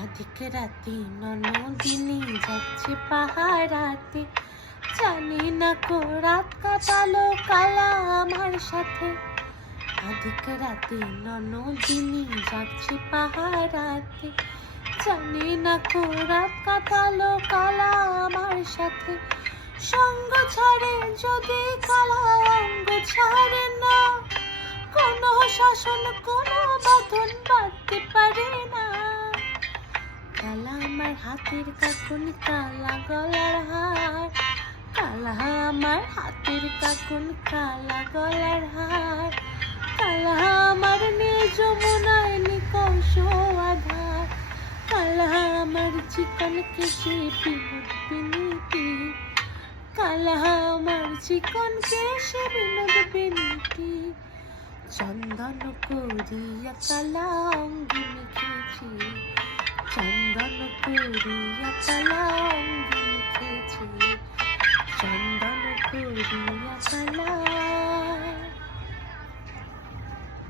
আধিক রাতে ননদিনী যাচ্ছে পাহারাতে, জানি না কো রাত কাটালো কালা আমার সাথে। আধিক রাতে ননদিনী যাচ্ছে পাহারাতে, জানি না কো রাত কাটালো কালা আমার সাথে। সঙ্গ ছাড়ে যদি কালা অঙ্গ ছাড়ে না, কোনো শাসন কোনো বাঁধন বাঁধতে পারে না। কালা আমার হাতের কাকুন কালা গলার হার, কালা আমার হাতের কাকুন কালা গলার হার, কালা আমার নীল যমুনায় নিকষ আধার, কালা আমার চিকন কেশে বিনোদ বিনীতি, কালা আমার চিকন কেশে বিনোদ বিনীতি। চন্দন করিয়া কালা অঙ্গে মেখেছি, চন্দন করিয়া কালা অঙ্গে মেখেছি।